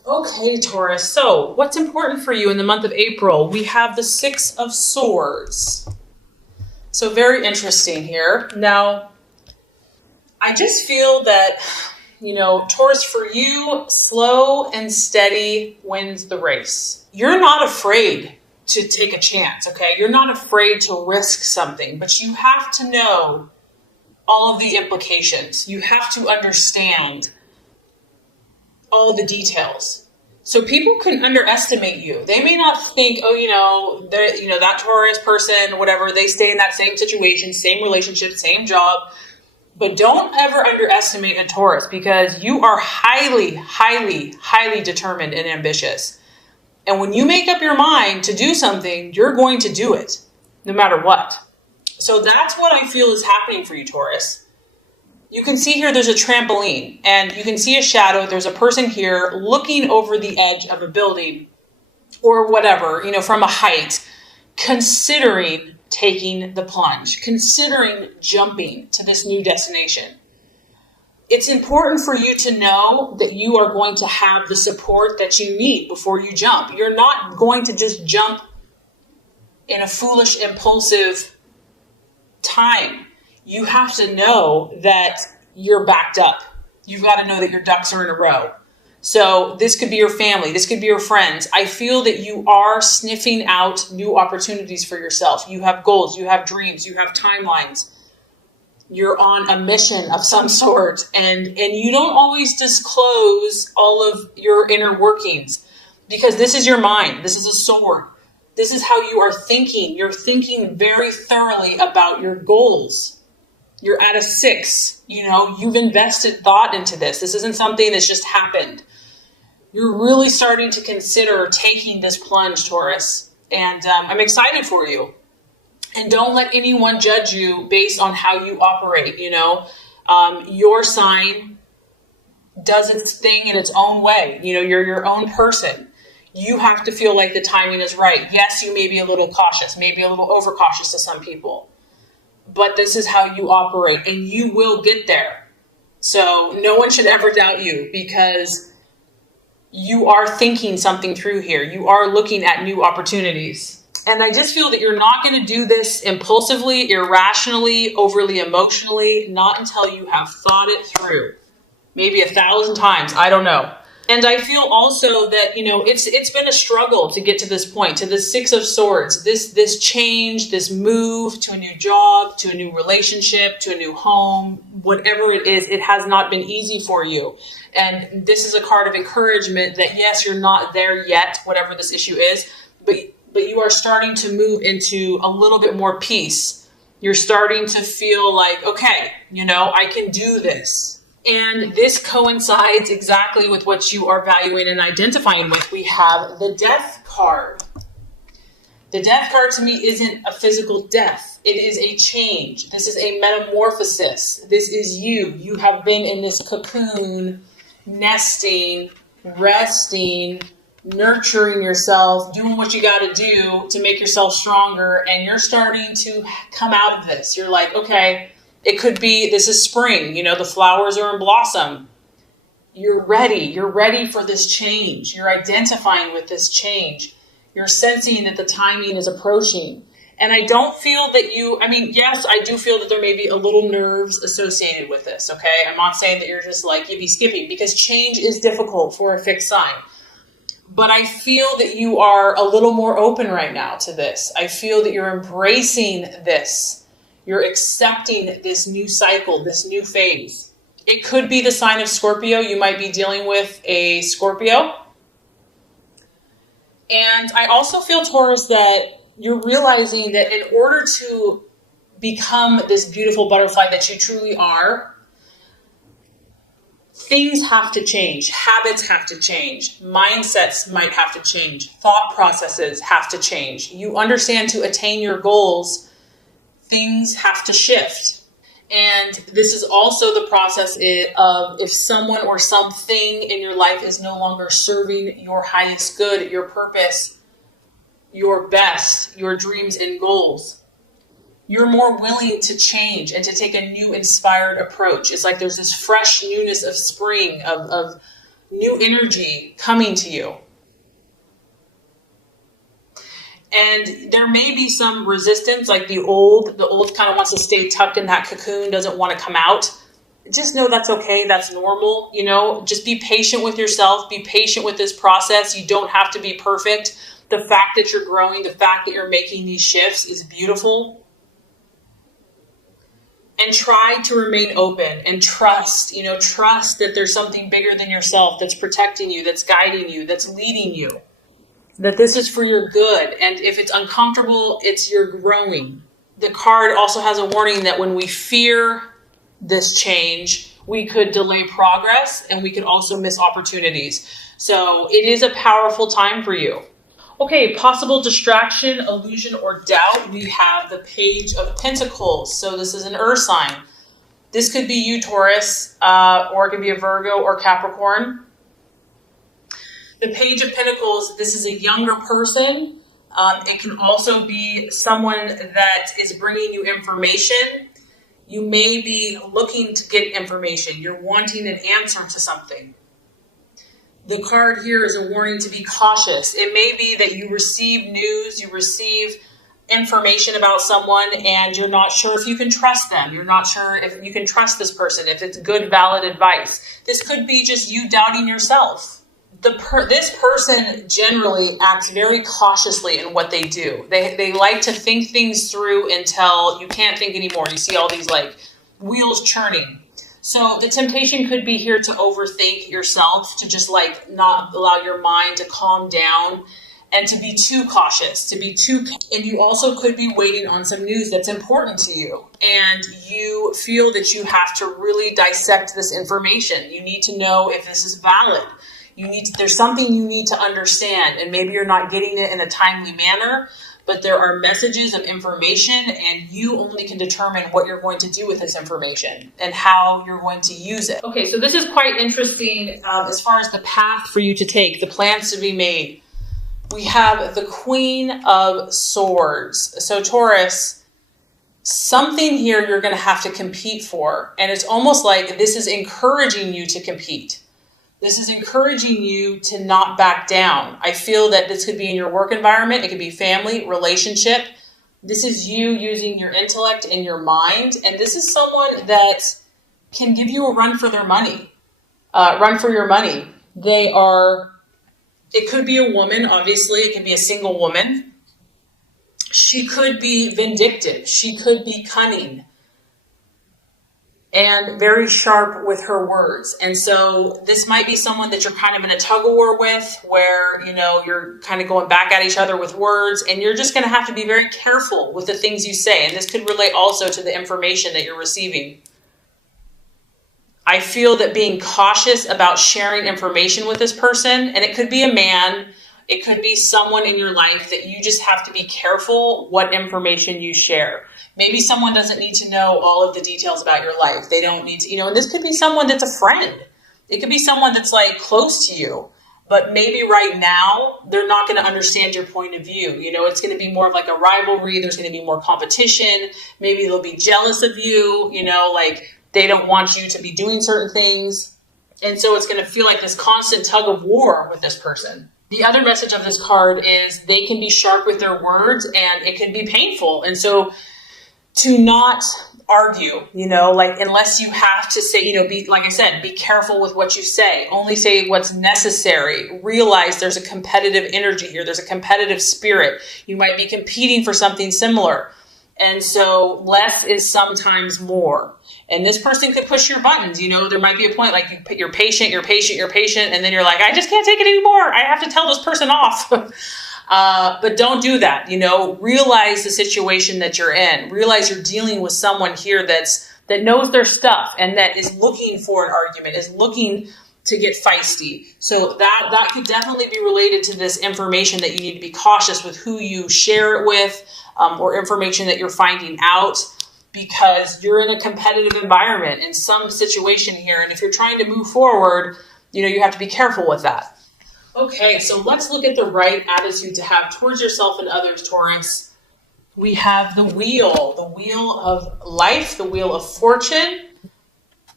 Okay, Taurus. So, what's important for you in the month of April? We have the Six of Swords. So, very interesting here. Now, I just feel that, Taurus, for you, slow and steady wins the race. You're not afraid to take a chance, okay? You're not afraid to risk something, but you have to know all of the implications. You have to understand all the details. So people can underestimate you. They may not think, that Taurus person, whatever, they stay in that same situation, same relationship, same job. But don't ever underestimate a Taurus because you are highly, highly, highly determined and ambitious. And when you make up your mind to do something, you're going to do it no matter what. So that's what I feel is happening for you, Taurus. You can see here there's a trampoline and you can see a shadow. There's a person here looking over the edge of a building or whatever, from a height, considering taking the plunge, considering jumping to this new destination. It's important for you to know that you are going to have the support that you need before you jump. You're not going to just jump in a foolish, impulsive time. You have to know that you're backed up. You've got to know that your ducks are in a row. So this could be your family. This could be your friends. I feel that you are sniffing out new opportunities for yourself. You have goals. You have dreams. You have timelines. You're on a mission of some sort. And you don't always disclose all of your inner workings because this is your mind. This is a sword. This is how you are thinking. You're thinking very thoroughly about your goals. You're at a 6, you've invested thought into this. This isn't something that's just happened. You're really starting to consider taking this plunge, Taurus. And I'm excited for you. And don't let anyone judge you based on how you operate, Your sign does its thing in its own way. You're your own person. You have to feel like the timing is right. Yes, you may be a little cautious, maybe a little overcautious to some people. But this is how you operate and you will get there. So no one should ever doubt you because you are thinking something through here. You are looking at new opportunities. And I just feel that you're not going to do this impulsively, irrationally, overly emotionally, not until you have thought it through. Maybe 1,000 times. I don't know. And I feel also that, it's been a struggle to get to this point, to the 6 of Swords, this change, this move to a new job, to a new relationship, to a new home, whatever it is, it has not been easy for you. And this is a card of encouragement that, yes, you're not there yet, whatever this issue is, but you are starting to move into a little bit more peace. You're starting to feel like, okay, I can do this. And this coincides exactly with what you are valuing and identifying with. We have the Death card. The Death card to me isn't a physical death. It is a change. This is a metamorphosis. This is you. You have been in this cocoon, nesting, resting, nurturing yourself, doing what you got to do to make yourself stronger. And you're starting to come out of this. You're like, okay, it could be, this is spring, the flowers are in blossom. You're ready for this change. You're identifying with this change. You're sensing that the timing is approaching. And I don't feel that yes, I do feel that there may be a little nerves associated with this, okay? I'm not saying that you're just like yippee skippy because change is difficult for a fixed sign. But I feel that you are a little more open right now to this. I feel that you're embracing this. You're accepting this new cycle, this new phase. It could be the sign of Scorpio. You might be dealing with a Scorpio. And I also feel, Taurus, that you're realizing that in order to become this beautiful butterfly that you truly are, things have to change. Habits have to change. Mindsets might have to change. Thought processes have to change. You understand to attain your goals, things have to shift. And this is also the process of if someone or something in your life is no longer serving your highest good, your purpose, your best, your dreams and goals, you're more willing to change and to take a new inspired approach. It's like there's this fresh newness of spring, of new energy coming to you. And there may be some resistance, like the old kind of wants to stay tucked in that cocoon, doesn't want to come out. Just know that's okay. That's normal. Just be patient with yourself. Be patient with this process. You don't have to be perfect. The fact that you're growing, the fact that you're making these shifts is beautiful. And try to remain open and trust that there's something bigger than yourself that's protecting you, that's guiding you, that's leading you, that this is for your good. And if it's uncomfortable, it's you're growing. The card also has a warning that when we fear this change, we could delay progress and we could also miss opportunities. So it is a powerful time for you. Okay, possible distraction, illusion, or doubt. We have the Page of Pentacles. So this is an earth sign. This could be you, Taurus, or it could be a Virgo or Capricorn. The Page of Pentacles, this is a younger person. It can also be someone that is bringing you information. You may be looking to get information. You're wanting an answer to something. The card here is a warning to be cautious. It may be that you receive news, you receive information about someone, and you're not sure if you can trust them. You're not sure if you can trust this person, if it's good, valid advice. This could be just you doubting yourself. This person generally acts very cautiously in what they do. They like to think things through until you can't think anymore. You see all these wheels churning. So the temptation could be here to overthink yourself, to just not allow your mind to calm down and to be too cautious, and you also could be waiting on some news that's important to you. And you feel that you have to really dissect this information. You need to know if this is valid. There's something you need to understand, and maybe you're not getting it in a timely manner, but there are messages of information, and you only can determine what you're going to do with this information and how you're going to use it. Okay, so this is quite interesting as far as the path for you to take, the plans to be made. We have the Queen of Swords. So Taurus, something here you're going to have to compete for, and it's almost like this is encouraging you to compete. This is encouraging you to not back down. I feel that this could be in your work environment. It could be family, relationship. This is you using your intellect and your mind. And this is someone that can give you a run for their money. Run for your money. It could be a woman, obviously. It could be a single woman. She could be vindictive. She could be cunning and very sharp with her words. And so this might be someone that you're kind of in a tug of war with, where, you're kind of going back at each other with words, and you're just going to have to be very careful with the things you say. And this could relate also to the information that you're receiving. I feel that being cautious about sharing information with this person, and it could be a man, it could be someone in your life that you just have to be careful what information you share. Maybe someone doesn't need to know all of the details about your life. They don't need to, and this could be someone that's a friend. It could be someone that's close to you, but maybe right now they're not going to understand your point of view. It's going to be more of a rivalry. There's going to be more competition. Maybe they'll be jealous of you, they don't want you to be doing certain things. And so it's going to feel like this constant tug of war with this person. The other message of this card is they can be sharp with their words, and it can be painful. And so to not argue, unless you have to say, be careful with what you say. Only say what's necessary. Realize there's a competitive energy here. There's a competitive spirit. You might be competing for something similar. And so less is sometimes more. And this person could push your buttons. There might be a point you're patient, and then you're like, I just can't take it anymore. I have to tell this person off. But don't do that. Realize the situation that you're in. Realize you're dealing with someone here that knows their stuff and that is looking for an argument, is looking to get feisty. So that could definitely be related to this information that you need to be cautious with who you share it with, or information that you're finding out, because you're in a competitive environment in some situation here. And if you're trying to move forward, you have to be careful with that. Okay, so let's look at the right attitude to have towards yourself and others, Taurus. We have the wheel of life, the wheel of fortune.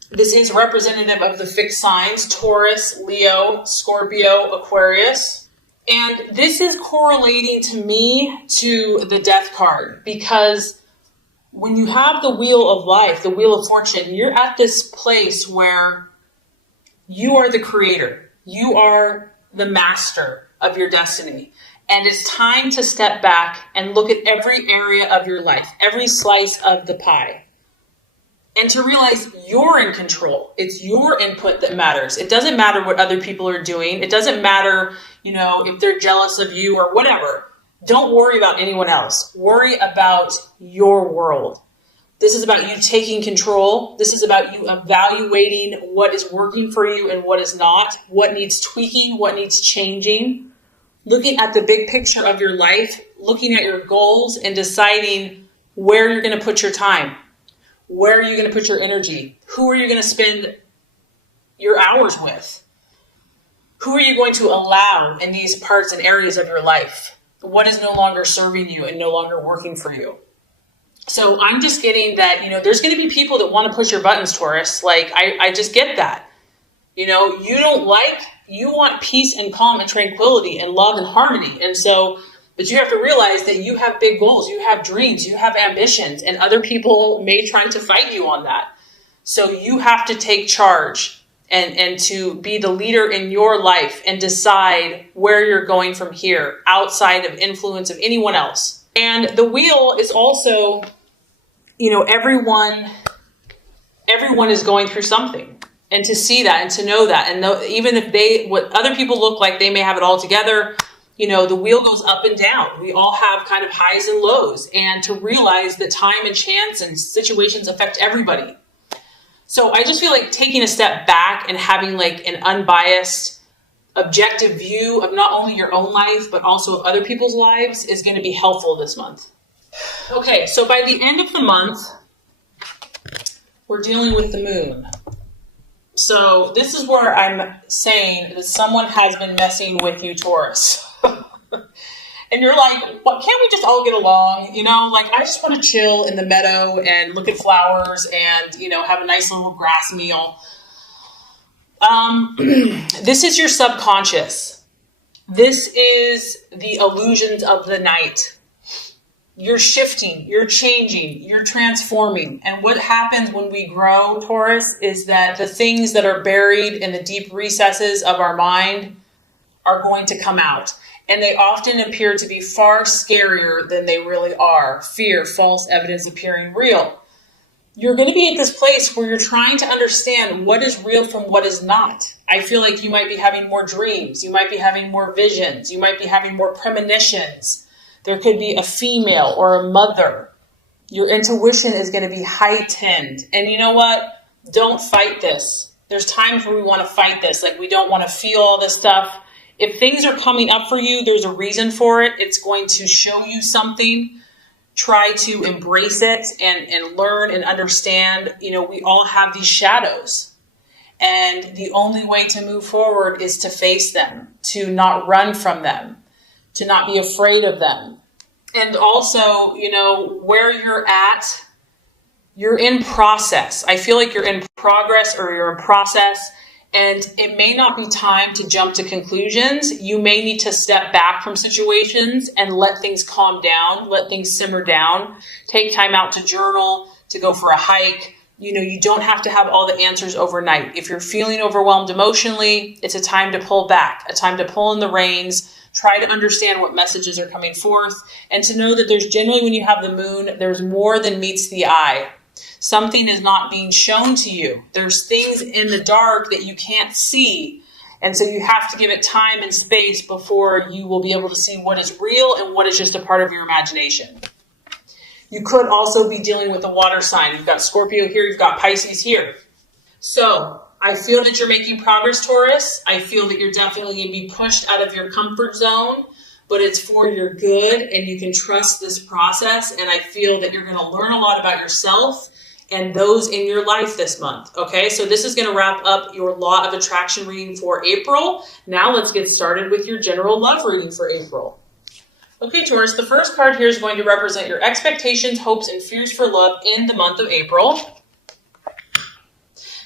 This is representative of the fixed signs, Taurus, Leo, Scorpio, Aquarius. And this is correlating to me to the death card, because when you have the wheel of life, the wheel of fortune, you're at this place where you are the creator. You are the master of your destiny. And it's time to step back and look at every area of your life, every slice of the pie, and to realize you're in control. It's your input that matters. It doesn't matter what other people are doing. It doesn't matter, if they're jealous of you or whatever. Don't worry about anyone else. Worry about your world. This is about you taking control. This is about you evaluating what is working for you and what is not, what needs tweaking, what needs changing, looking at the big picture of your life, looking at your goals and deciding where you're going to put your time. Where are you going to put your energy? Who are you going to spend your hours with? Who are you going to allow in these parts and areas of your life? What is no longer serving you and no longer working for you? So I'm just getting that, there's going to be people that want to push your buttons, Taurus. Like, I just get that. You want peace and calm and tranquility and love and harmony. And so, but you have to realize that you have big goals, you have dreams, you have ambitions, and other people may try to fight you on that. So you have to take charge and to be the leader in your life and decide where you're going from here, outside of influence of anyone else. And the wheel is also, everyone is going through something. And to see that and to know that, and even if what other people look like, they may have it all together, the wheel goes up and down. We all have kind of highs and lows, and to realize that time and chance and situations affect everybody. So I just feel like taking a step back and having like an unbiased, objective view of not only your own life, but also of other people's lives is going to be helpful this month. Okay, so by the end of the month, we're dealing with the moon. So this is where I'm saying that someone has been messing with you, Taurus. And you're like, well, can't we just all get along? I just want to chill in the meadow and look at flowers and, have a nice little grass meal. This is your subconscious. This is the illusions of the night. You're shifting, you're changing, you're transforming. And what happens when we grow, Taurus, is that the things that are buried in the deep recesses of our mind are going to come out. And they often appear to be far scarier than they really are. Fear, false evidence appearing real. You're going to be at this place where you're trying to understand what is real from what is not. I feel like you might be having more dreams. You might be having more visions. You might be having more premonitions. There could be a female or a mother. Your intuition is going to be heightened. And you know what? Don't fight this. There's times where we want to fight this. Like, we don't want to feel all this stuff. If things are coming up for you, there's a reason for it. It's going to show you something. Try to embrace it and learn and understand. We all have these shadows. And the only way to move forward is to face them, to not run from them, to not be afraid of them. And also, where you're at, you're in process. I feel like you're in progress or you're in process. And it may not be time to jump to conclusions. You may need to step back from situations and let things calm down, let things simmer down, take time out to journal, to go for a hike. You don't have to have all the answers overnight. If you're feeling overwhelmed emotionally, it's a time to pull back, a time to pull in the reins, try to understand what messages are coming forth, and to know that there's generally, when you have the moon, there's more than meets the eye. Something is not being shown to you. There's things in the dark that you can't see. And so you have to give it time and space before you will be able to see what is real and what is just a part of your imagination. You could also be dealing with a water sign. You've got Scorpio here, you've got Pisces here. So I feel that you're making progress, Taurus. I feel that you're definitely going to be pushed out of your comfort zone, but it's for your good and you can trust this process. And I feel that you're going to learn a lot about yourself and those in your life this month. Okay, so this is going to wrap up your Law of Attraction reading for April. Now let's get started with your general love reading for April. Okay, Taurus, the first card here is going to represent your expectations, hopes, and fears for love in the month of April.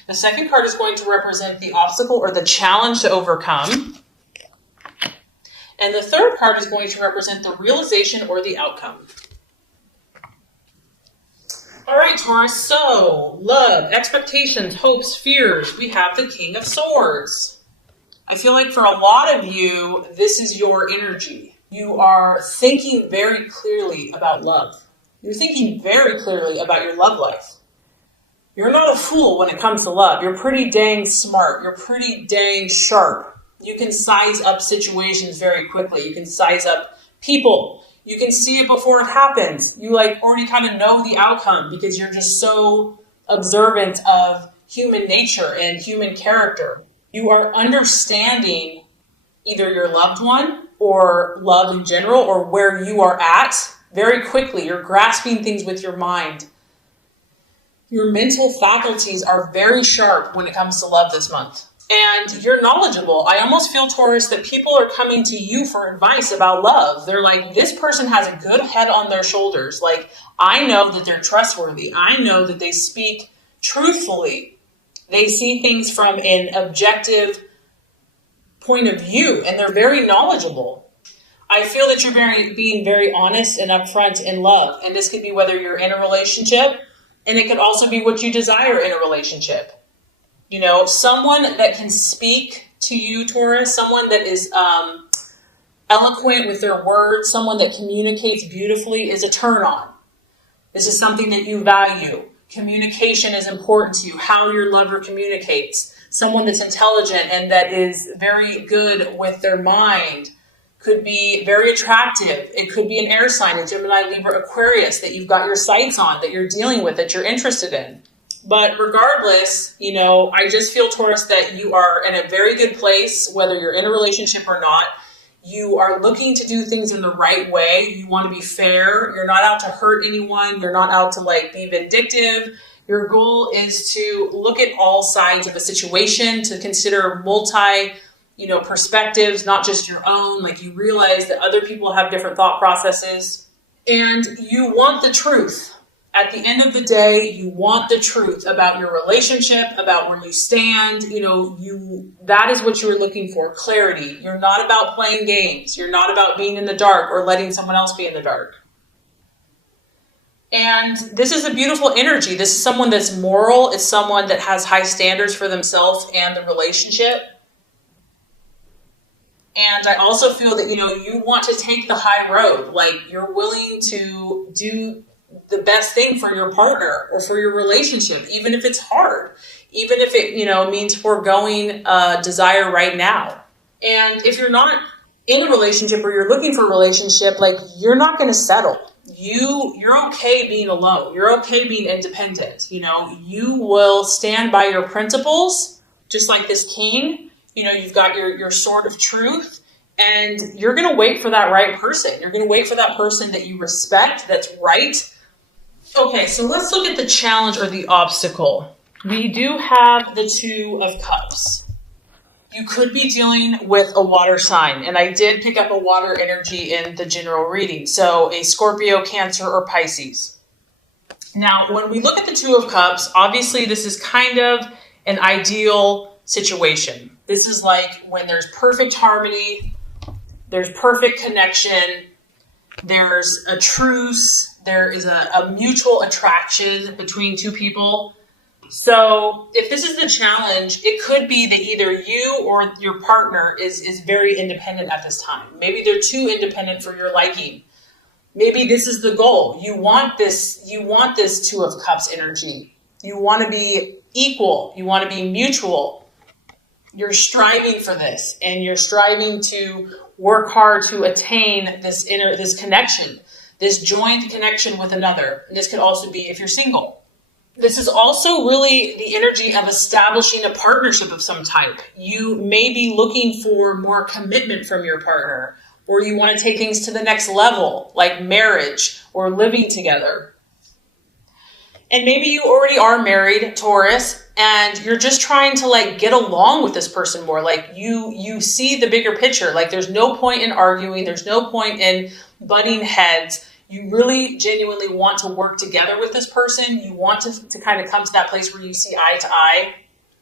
The second card is going to represent the obstacle or the challenge to overcome. And the third card is going to represent the realization or the outcome. All right, Taurus, so love, expectations, hopes, fears. We have the King of Swords. I feel like for a lot of you, this is your energy. You are thinking very clearly about love. You're thinking very clearly about your love life. You're not a fool when it comes to love. You're pretty dang smart. You're pretty dang sharp. You can size up situations very quickly. You can size up people. You can see it before it happens. You already kind of know the outcome because you're just so observant of human nature and human character. You are understanding either your loved one or love in general or where you are at very quickly. You're grasping things with your mind. Your mental faculties are very sharp when it comes to love this month. And you're knowledgeable. I almost feel, Taurus, that people are coming to you for advice about love. They're like, this person has a good head on their shoulders. Like, I know that they're trustworthy. I know that they speak truthfully. They see things from an objective point of view, and they're very knowledgeable. I feel that you're being very honest and upfront in love. And this could be whether you're in a relationship, and it could also be what you desire in a relationship. You know, someone that can speak to you, Taurus, someone that is eloquent with their words, someone that communicates beautifully is a turn on. This is something that you value. Communication is important to you, how your lover communicates. Someone that's intelligent and that is very good with their mind could be very attractive. It could be an air sign, a Gemini, Libra, Aquarius that you've got your sights on, that you're dealing with, that you're interested in. But regardless, you know, I just feel, Taurus, that you are in a very good place, whether you're in a relationship or not. You are looking to do things in the right way. You want to be fair. You're not out to hurt anyone. You're not out to be vindictive. Your goal is to look at all sides of a situation, to consider perspectives, not just your own. Like, you realize that other people have different thought processes, and you want the truth. At the end of the day, you want the truth about your relationship, about where you stand. That is what you're looking for, clarity. You're not about playing games. You're not about being in the dark or letting someone else be in the dark. And this is a beautiful energy. This is someone that's moral. It's someone that has high standards for themselves and the relationship. And I also feel that, you want to take the high road. Like, you're willing to do the best thing for your partner or for your relationship, even if it's hard, even if it, means foregoing desire right now. And if you're not in a relationship or you're looking for a relationship, you're not going to settle. You're okay being alone. You're okay being independent. You will stand by your principles, just like this king. You've got your sword of truth, and you're going to wait for that right person. You're going to wait for that person that you respect, that's right. Okay, so let's look at the challenge or the obstacle. We do have the Two of Cups. You could be dealing with a water sign, and I did pick up a water energy in the general reading. So a Scorpio, Cancer, or Pisces. Now, when we look at the Two of Cups, obviously this is kind of an ideal situation. This is like when there's perfect harmony, there's perfect connection, there's a truce, there is a mutual attraction between two people. So if this is the challenge, it could be that either you or your partner is very independent at this time. Maybe they're too independent for your liking. Maybe this is the goal. You want this Two of Cups energy. You want to be equal. You want to be mutual. You're striving for this, and you're striving to work hard to attain this connection, this joined connection with another. And this could also be if you're single. This is also really the energy of establishing a partnership of some type. You may be looking for more commitment from your partner, or you want to take things to the next level, like marriage or living together. And maybe you already are married, Taurus, and you're just trying to get along with this person more. You see the bigger picture. There's no point in arguing. There's no point in butting heads. You really genuinely want to work together with this person. You want to kind of come to that place where you see eye to eye.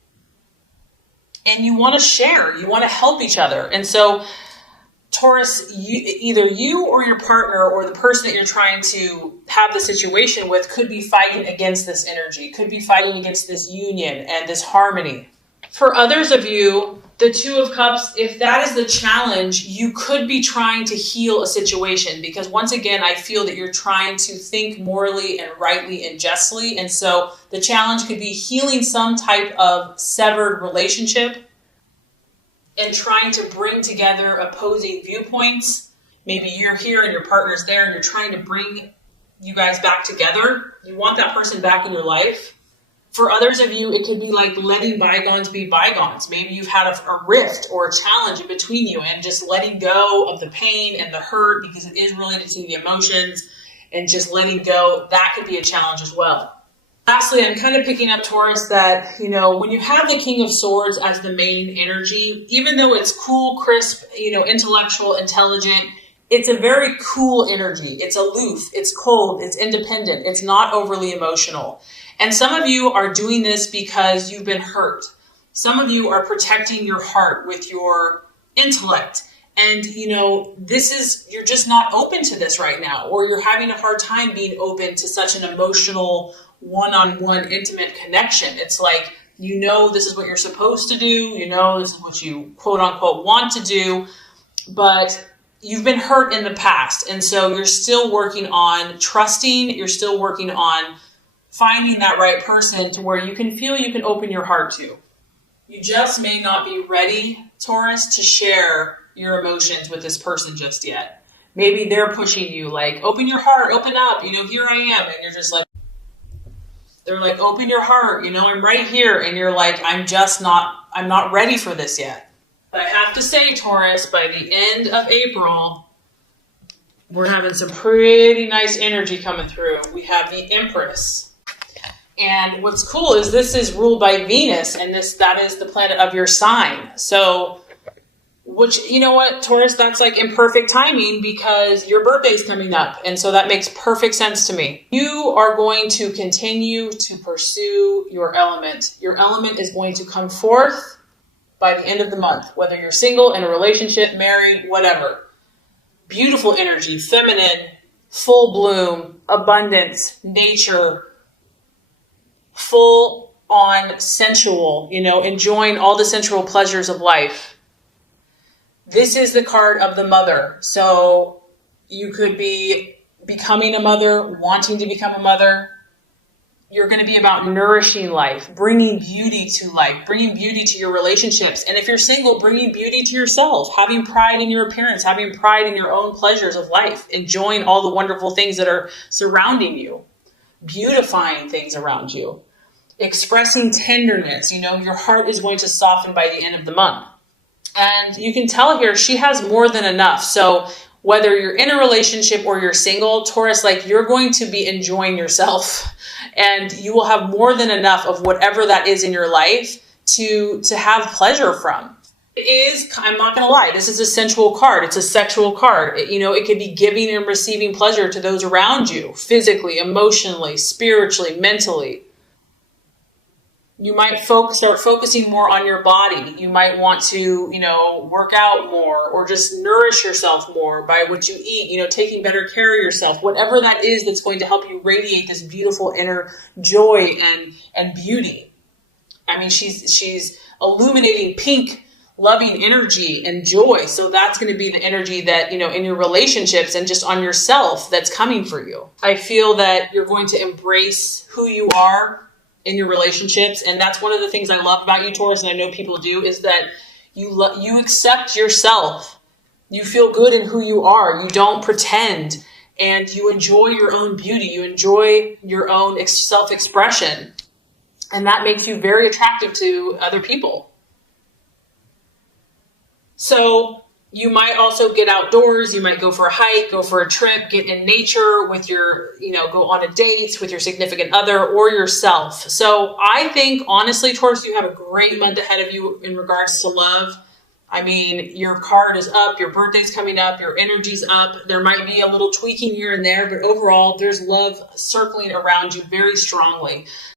and you want to share, you want to help each other. And so Taurus, either you or your partner or the person that you're trying to have the situation with could be fighting against this energy, could be fighting against this union and this harmony. For others of you, the Two of Cups, if that is the challenge, you could be trying to heal a situation, because once again, I feel that you're trying to think morally and rightly and justly. And so the challenge could be healing some type of severed relationship and trying to bring together opposing viewpoints. Maybe you're here and your partner's there and you're trying to bring you guys back together. You want that person back in your life. For others of you, it could be like letting bygones be bygones. Maybe you've had a rift or a challenge in between you, and just letting go of the pain and the hurt, because it is related to the emotions, and just letting go, that could be a challenge as well. Lastly, I'm kind of picking up, Taurus, that, when you have the King of Swords as the main energy, even though it's cool, crisp, intellectual, intelligent, it's a very cool energy. It's aloof, it's cold, it's independent, it's not overly emotional. And some of you are doing this because you've been hurt. Some of you are protecting your heart with your intellect. And, you're just not open to this right now, or you're having a hard time being open to such an emotional, one-on-one intimate connection. It's like, this is what you're supposed to do. This is what you quote unquote want to do, but you've been hurt in the past. And so you're still working on trusting. You're still working on finding that right person to where you can feel you can open your heart to. You just may not be ready, Taurus, to share your emotions with this person just yet. Maybe they're pushing you like, open your heart, open up, here I am. And you're just like, they're like, open your heart, I'm right here. And you're like, I'm not ready for this yet. But I have to say, Taurus, by the end of April, we're having some pretty nice energy coming through. We have the Empress. And what's cool is this is ruled by Venus, and that is the planet of your sign. So, which, Taurus, that's like imperfect timing because your birthday's coming up. And so that makes perfect sense to me. You are going to continue to pursue your element. Your element is going to come forth by the end of the month, whether you're single, in a relationship, married, whatever. Beautiful energy, feminine, full bloom, abundance, nature, full on sensual, enjoying all the sensual pleasures of life. This is the card of the mother. So you could be becoming a mother, wanting to become a mother. You're going to be about nourishing life, bringing beauty to life, bringing beauty to your relationships. And if you're single, bringing beauty to yourself, having pride in your appearance, having pride in your own pleasures of life, enjoying all the wonderful things that are surrounding you, beautifying things around you, expressing tenderness. Your heart is going to soften by the end of the month. And you can tell here, she has more than enough. So whether you're in a relationship or you're single, Taurus, you're going to be enjoying yourself, and you will have more than enough of whatever that is in your life to have pleasure from. It is, I'm not going to lie, this is a sensual card. It's a sexual card. It could be giving and receiving pleasure to those around you, physically, emotionally, spiritually, mentally. You might start focusing more on your body. You might want to, work out more, or just nourish yourself more by what you eat, taking better care of yourself, whatever that is that's going to help you radiate this beautiful inner joy and beauty. I mean, she's illuminating pink, loving energy and joy. So that's going to be the energy that, in your relationships and just on yourself that's coming for you. I feel that you're going to embrace who you are in your relationships. And that's one of the things I love about you, Taurus, and I know people do, is that you accept yourself. You feel good in who you are. You don't pretend, and you enjoy your own beauty. You enjoy your own self-expression. And that makes you very attractive to other people. So you might also get outdoors. You might go for a hike, go for a trip, get in nature with your, go on a date with your significant other or yourself. So I think, honestly, Taurus, you have a great month ahead of you in regards to love. I mean, your card is up, your birthday's coming up, your energy's up. There might be a little tweaking here and there, but overall, there's love circling around you very strongly.